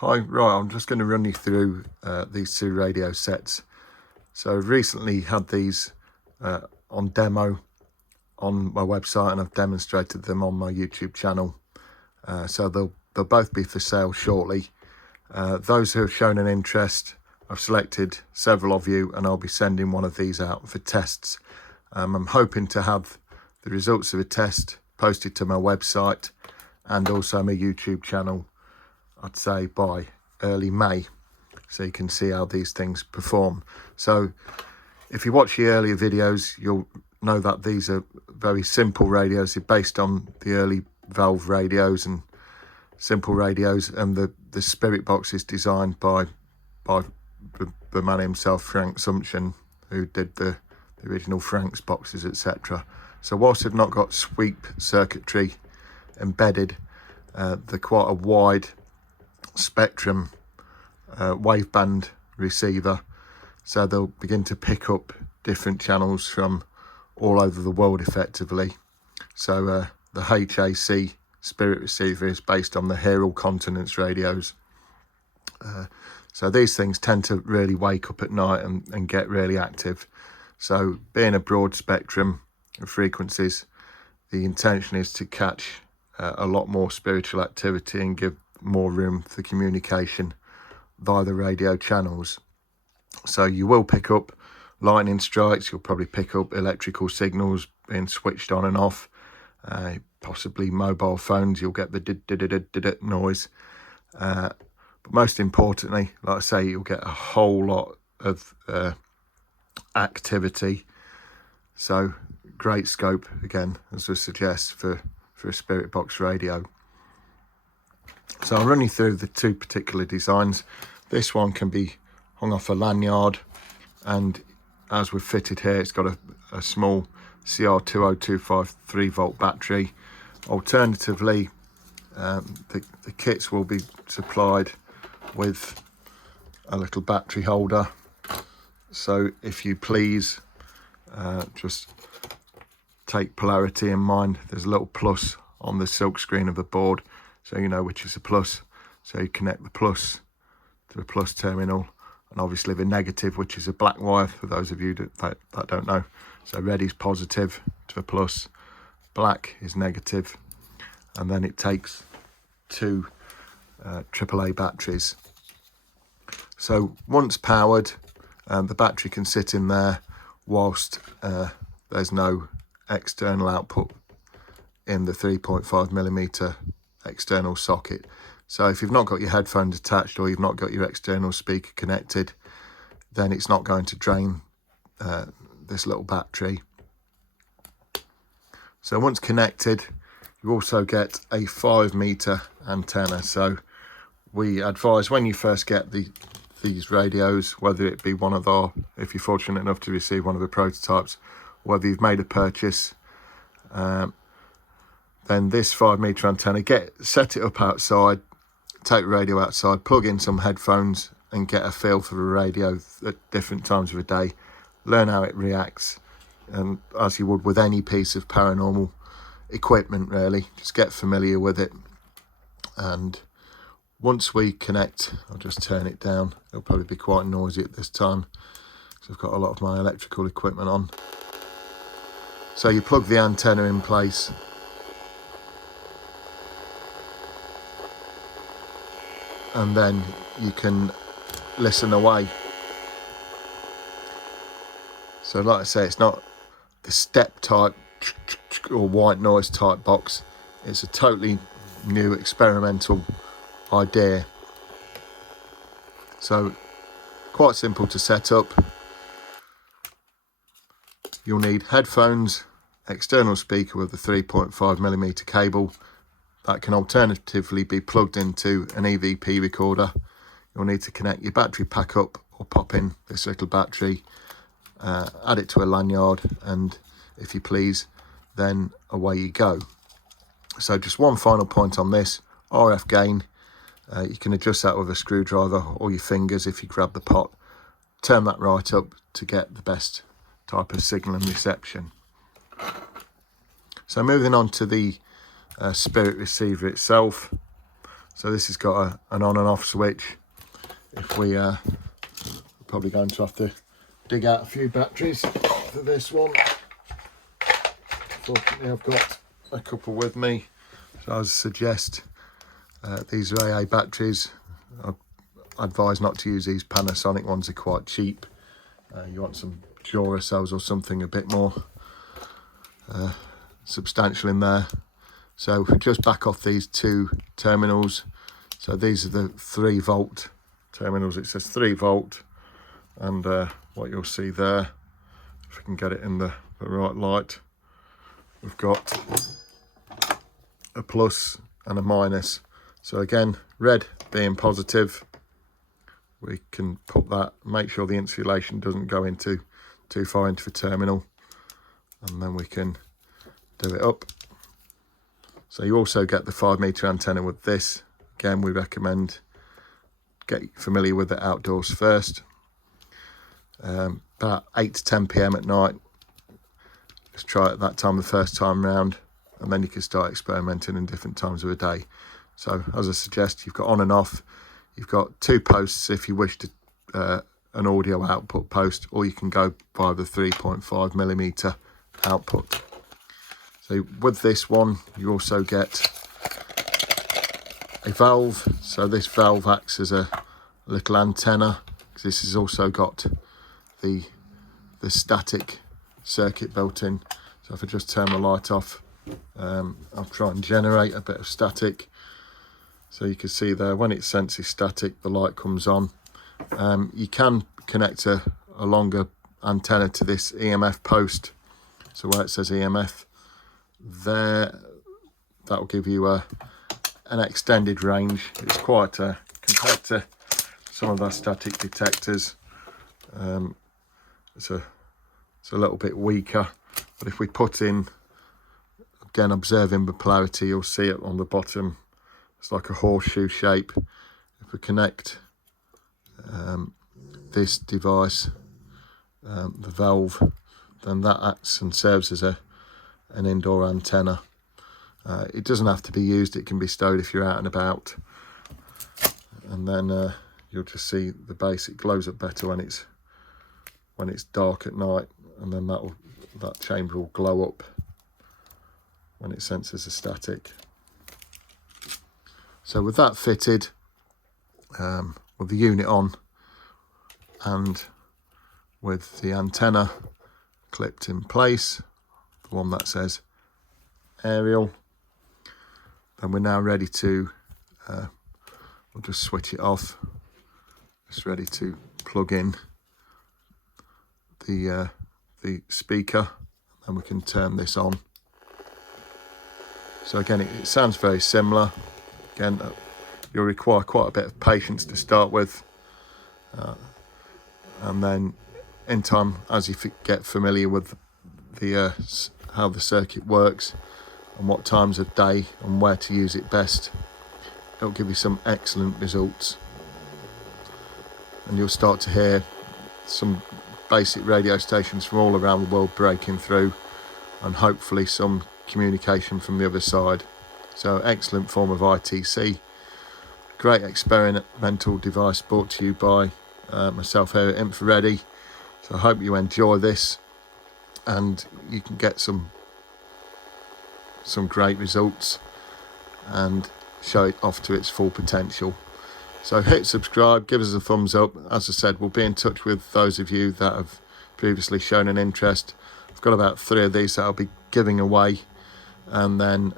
Hi, right, I'm just going to run you through these two radio sets. So I've recently had these on demo on my website, and I've demonstrated them on my YouTube channel. So they'll both be for sale shortly. Those who have shown an interest, I've selected several of you, and I'll be sending one of these out for tests. I'm hoping to have the results of a test posted to my website and also my YouTube channel, I'd say by early May, so you can see how these things perform. So if you watch the earlier videos, you'll know that these are very simple radios. They're based on the early valve radios and simple radios, and the Spirit Box is designed by the man himself, Frank Sumption, who did the original Frank's boxes, etc. So whilst they've not got sweep circuitry embedded, they're quite a wide spectrum waveband receiver, so they'll begin to pick up different channels from all over the world effectively. So the HAC Spirit receiver is based on the Hear All Continents radios. So these things tend to really wake up at night and get really active. So being a broad spectrum of frequencies, the intention is to catch a lot more spiritual activity and give more room for communication via the radio channels. So you will pick up lightning strikes, you'll probably pick up electrical signals being switched on and off, possibly mobile phones, you'll get the noise. But most importantly, like I say, you'll get a whole lot of activity. So great scope, again, as I suggest, for a Spirit Box radio. So I'll run you through the two particular designs. This one can be hung off a lanyard, and as we've fitted here, it's got a small CR2025 3-volt battery. Alternatively, the kits will be supplied with a little battery holder. So if you please, just take polarity in mind. There's a little plus on the silk screen of the board, so you know which is a plus. So you connect the plus to the plus terminal, and obviously the negative, which is a black wire for those of you that don't know. So red is positive to the plus, black is negative, and then it takes two AAA batteries. So once powered, the battery can sit in there whilst there's no external output in the 3.5mm external socket. So if you've not got your headphones attached, or you've not got your external speaker connected, then it's not going to drain this little battery. So once connected, you also get a 5-meter antenna. So we advise, when you first get these radios, whether it be one of our, if you're fortunate enough to receive one of the prototypes, whether you've made a purchase, then this 5-meter antenna, set it up outside, take the radio outside, plug in some headphones and get a feel for the radio at different times of the day, learn how it reacts, and as you would with any piece of paranormal equipment really, just get familiar with it. And once we connect, I'll just turn it down, it'll probably be quite noisy at this time, so I've got a lot of my electrical equipment on. So you plug the antenna in place, and then you can listen away. So like I say, it's not the step type or white noise type box, it's a totally new experimental idea. So quite simple to set up. You'll need headphones, external speaker with a 3.5mm cable that can alternatively be plugged into an EVP recorder. You'll need to connect your battery pack up, or pop in this little battery, add it to a lanyard, and if you please, then away you go. So just one final point on this, RF gain, you can adjust that with a screwdriver or your fingers if you grab the pot. Turn that right up to get the best type of signal and reception. So moving on to the Spirit receiver itself. So this has got an on and off switch. If we're probably going to have to dig out a few batteries for this one. Fortunately, I've got a couple with me. So I suggest these are AA batteries. I advise not to use these Panasonic ones, they're quite cheap. You want some Duracells or something a bit more substantial in there. So if we just back off these two terminals, so these are the 3 volt terminals. It says 3 volt, and what you'll see there, if we can get it in the right light, we've got a plus and a minus. So again, red being positive, we can put that, make sure the insulation doesn't go into too far into the terminal, and then we can do it up. So you also get the 5-meter antenna with this. Again, we recommend get familiar with it outdoors first. About 8 to 10 p.m. at night. Just try it at that time the first time round, and then you can start experimenting in different times of the day. So as I suggest, you've got on and off. You've got 2 posts if you wish to an audio output post, or you can go by the 3.5mm output. So with this one, you also get a valve. So this valve acts as a little antenna. This has also got the static circuit built in. So if I just turn the light off, I'll try and generate a bit of static. So you can see there, when it senses static, the light comes on. You can connect a longer antenna to this EMF post. So where it says EMF there, that will give you an extended range. It's quite compared to some of our static detectors, it's a little bit weaker. But if we put in, again, observing the polarity, you'll see it on the bottom. It's like a horseshoe shape. If we connect this device, the valve, then that acts and serves as an indoor antenna. It doesn't have to be used, it can be stowed if you're out and about. And then you'll just see the base, it glows up better when it's dark at night, and then that chamber will glow up when it senses the static. So with that fitted, with the unit on, and with the antenna clipped in place, the one that says aerial, then we're now ready to, we'll just switch it off. It's ready to plug in the speaker, and we can turn this on. So again, it sounds very similar. Again, you'll require quite a bit of patience to start with, and then in time, as you get familiar with how the circuit works and what times of day and where to use it best, it'll give you some excellent results. And you'll start to hear some basic radio stations from all around the world breaking through, and hopefully some communication from the other side. So excellent form of ITC. Great experimental device brought to you by myself here at InfoReady. So I hope you enjoy this and you can get some great results and show it off to its full potential. So hit subscribe, give us a thumbs up. As I said, we'll be in touch with those of you that have previously shown an interest. I've got about 3 of these that I'll be giving away, and then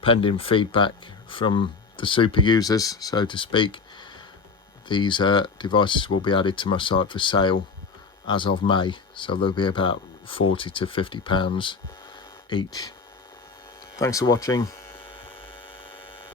pending feedback from the super users, so to speak, these devices will be added to my site for sale as of May. So they'll be about £40 to £50 each. Thanks for watching.